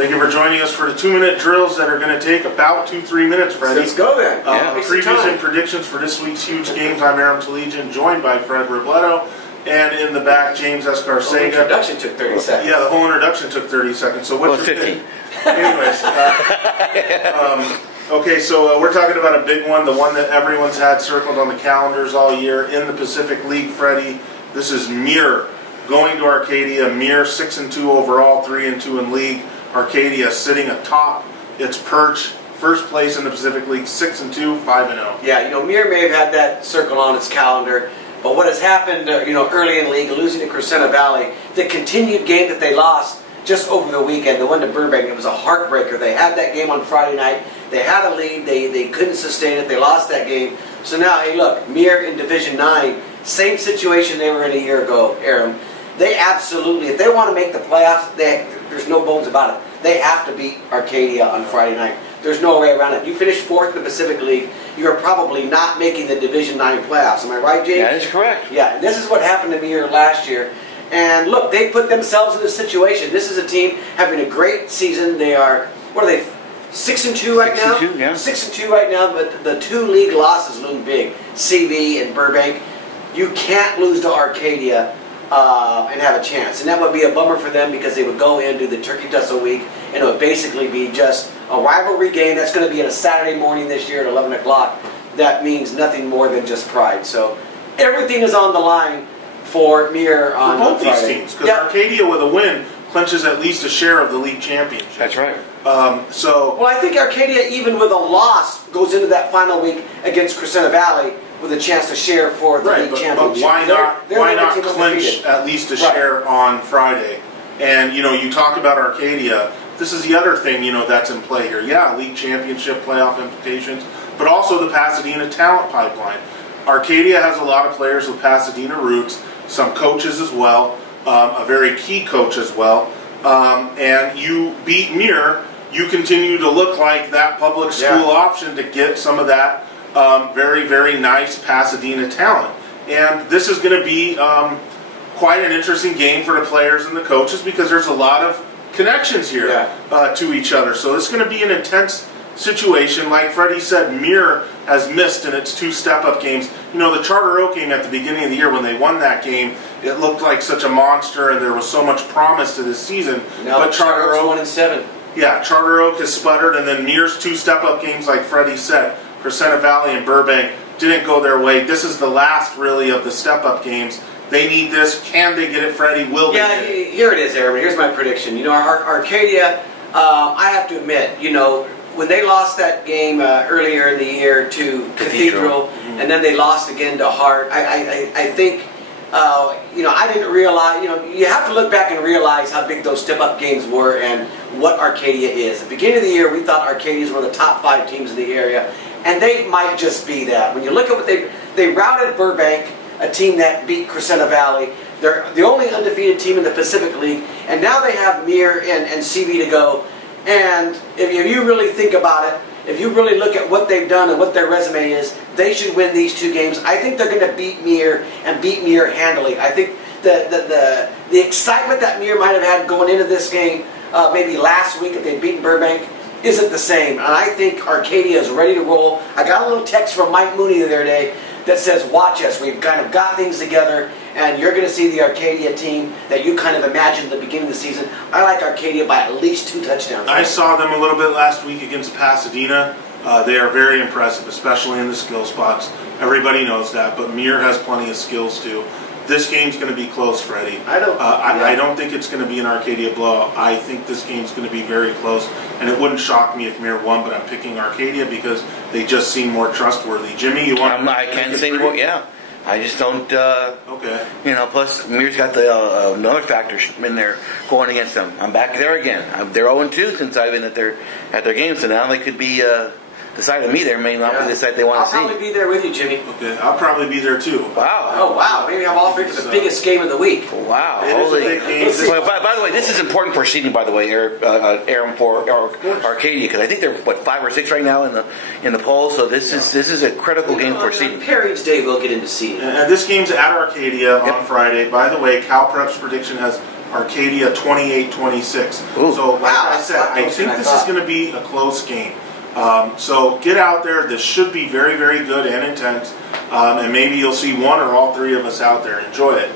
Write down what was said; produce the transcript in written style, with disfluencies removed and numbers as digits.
Thank you for joining us for the 2-minute drills that are going to take about 2-3 minutes, Freddie. Let's go then. Previews and predictions for this week's huge games. I'm Aaron Talegian, joined by Fred Robledo, and in the back, James Escarcega. The whole introduction took 30 seconds. Yeah, the whole introduction took 30 seconds. So what's your 15. Anyways, okay, so we're talking about a big one, the one that everyone's had circled on the calendars all year in the Pacific League, Freddie. This is Muir going to Arcadia. Muir 6-2 overall, 3-2 in league. Arcadia sitting atop its perch, first place in the Pacific League, 6-2, 5-0. Yeah, Muir may have had that circle on its calendar, but what has happened, early in the league, losing to Crescenta Valley, the continued game that they lost just over the weekend, the one to Burbank, it was a heartbreaker. They had that game on Friday night. They had a lead. They couldn't sustain it. They lost that game. So now, hey, look, Muir in Division 9, same situation they were in a year ago, Aaron. They absolutely, if they want to make the playoffs, there's no bones about it. They have to beat Arcadia on Friday night. There's no way around it. You finish 4th in the Pacific League, you're probably not making the Division 9 playoffs. Am I right, James? That is correct. Yeah, and this is what happened to Muir last year. And look, they put themselves in this situation. This is a team having a great season. They are, what are they, 6-2 right now? 6-2, yeah. 6-2 right now, but the 2 league losses loom big. CV and Burbank. You can't lose to Arcadia and have a chance. And that would be a bummer for them because they would go into the Turkey Tussle week and it would basically be just a rivalry game that's going to be on a Saturday morning this year at 11 o'clock. That means nothing more than just pride. So everything is on the line for Muir on For both Friday. these teams, because Arcadia with a win clinches at least a share of the league championship. That's right. Well, I think Arcadia, even with a loss, goes into that final week against Crescenta Valley with a chance to share for the league championship. But why not clinch at least a share on Friday? And, you talk about Arcadia. This is the other thing, that's in play here. Yeah, league championship playoff implications, but also the Pasadena talent pipeline. Arcadia has a lot of players with Pasadena roots, some coaches as well, a very key coach as well. And you beat Muir, you continue to look like that public school option to get some of that very, very nice Pasadena talent. And this is going to be quite an interesting game for the players and the coaches because there's a lot of connections here to each other. So it's going to be an intense situation. Like Freddie said, Muir has missed in its 2 step-up games. The Charter Oak game at the beginning of the year when they won that game, it looked like such a monster and there was so much promise to this season. But Charter Oak 1-7. Yeah, Charter Oak has sputtered, and then Muir's 2 step-up games, like Freddie said, Crescenta Valley and Burbank, didn't go their way. This is the last, really, of the step-up games. They need this. Can they get it, Freddie? Will they get it? Here it is, Aaron. Here's my prediction. Arcadia, I have to admit, when they lost that game earlier in the year to Cathedral, and then they lost again to Hart, I think, I didn't realize, you have to look back and realize how big those step-up games were and what Arcadia is. At the beginning of the year, we thought Arcadia was one of the top 5 teams in the area, and they might just be that. When you look at what they routed Burbank, a team that beat Crescenta Valley. They're the only undefeated team in the Pacific League, and now they have Muir and CV to go. And if you really think about it, if you really look at what they've done and what their resume is, they should win these 2 games. I think they're going to beat Muir and beat Muir handily. I think the excitement that Muir might have had going into this game, maybe last week if they'd beaten Burbank, isn't the same. And I think Arcadia is ready to roll. I got a little text from Mike Mooney the other day that says, watch us, we've kind of got things together, and you're going to see the Arcadia team that you kind of imagined at the beginning of the season. I like Arcadia by at least 2 touchdowns. I saw them a little bit last week against Pasadena. They are very impressive, especially in the skill spots. Everybody knows that, but Muir has plenty of skills too. This game's going to be close, Freddie. I don't think it's going to be an Arcadia blowout. I think this game's going to be very close, and it wouldn't shock me if Muir won, but I'm picking Arcadia because they just seem more trustworthy. Jimmy, you want I can't say more, yeah. I just don't, okay. Plus Muir's got the another factor in there going against them. I'm back there again. They're 0-2 since I've been at their games, so now they could be the side of me there may not be the side they want to see. I'll probably be there with you, Jimmy. Okay, I'll probably be there too. Wow. Oh, wow. Maybe I'm all 3 for the biggest game of the week. Wow. It is a big game. Well, by the way, this is important for seeding, by the way, Aaron, for Arcadia, because I think they're, 5 or 6 right now in the poll, so this is a critical game for seeding. Pairings Day, we'll get into seeding. And this game's at Arcadia on Friday. By the way, Cal Prep's prediction has Arcadia 28-26. Ooh. So, like Wow, I said, that's a lot I closer think than I this is thought. going to be a close game. So get out there. This should be very, very good and intense. And maybe you'll see one or all three of us out there. Enjoy it.